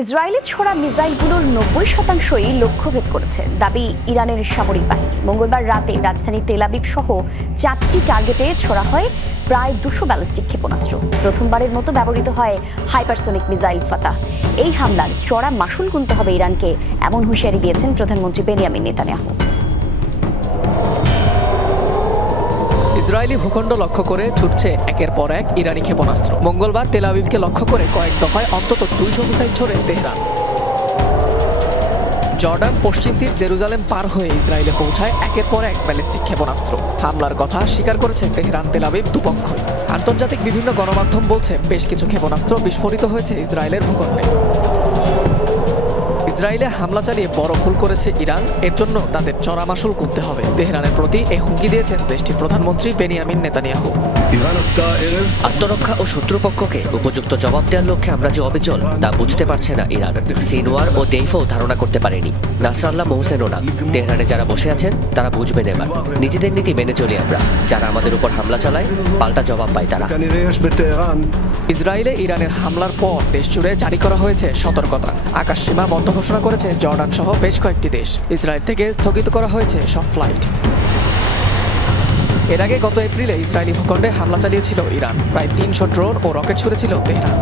Israeli ছোড়া মিসাইলগুলোর 90%ই লক্ষ্যভেদ করেছে দাবি ইরানের সামরিক বাহিনী। মঙ্গলবার রাতে রাজধানী তেল আবিব সহ 4টি টার্গেটে ছোড়া হয় প্রায় 200 ব্যালিস্টিক ক্ষেপণাস্ত্র। প্রথমবারের মতো ব্যবহৃত হয় হাইপারসোনিক মিসাইল ফাতাহ। এই হামলার চড়া মাশুল গুনতে হবে ইরানকে, এমন হুঁশিয়ারি দিয়েছেন প্রধানমন্ত্রী বেনিয়ামিন নেতানিয়াহু। ইসরায়েলি ভূখণ্ড লক্ষ্য করে ছুটছে একের পর এক ইরানি ক্ষেপণাস্ত্র। মঙ্গলবার তেল আবিবকে লক্ষ্য করে কয়েক দফায় অন্তত 200 মিসাইল ছোড়ে তেহরান। জর্ডান পশ্চিম তীর জেরুজালেম পার হয়ে ইসরায়েলে পৌঁছায় একের পর এক ব্যালিস্টিক ক্ষেপণাস্ত্র। হামলার কথা স্বীকার করেছে তেহরান তেল আবিব দুপক্ষই। আন্তর্জাতিক বিভিন্ন গণমাধ্যম বলছে বেশ কিছু ক্ষেপণাস্ত্র বিস্ফোরিত হয়েছে ইসরায়েলের ভূখণ্ডে। ইসরায়েলে হামলা চালিয়ে বড় ভুল করেছে ইরান, এর জন্য তাদের চড়া মাশুল গুনতে হবে। তেহরানের প্রতি এই হুমকি দিয়েছেন দেশটির প্রধানমন্ত্রী বেনিয়ামিন নেতানিয়াহু। আত্মরক্ষা ও শত্রুপক্ষকে উপযুক্ত জবাব দেওয়ার লক্ষ্যে আমরা যে অবিচল তা বুঝতে পারছে না ইরান। সিনওয়ার ও দেইফও ধারণা করতে পারেনি, নাসরাল্লাহ মহসেনও না। তেহরানে যারা বসে আছেন তারা বুঝবেন এবার। নিজেদের নীতি মেনে চলি আমরা। যারা আমাদের উপর হামলা চালায় পাল্টা জবাব পায় তারা। ইসরায়েলে ইরানের হামলার পর দেশ জুড়ে জারি করা হয়েছে সতর্কতা। আকাশসীমা বন্ধ ঘোষণা করেছে জর্ডান সহ বেশ কয়েকটি দেশ। ইসরায়েল থেকে স্থগিত করা হয়েছে সব ফ্লাইট। এর আগে গত এপ্রিলে ইসরায়েলি ভূখণ্ডে হামলা চালিয়েছিল ইরান। প্রায় 300 ড্রোন ও রকেট ছুড়েছিল তেহরান।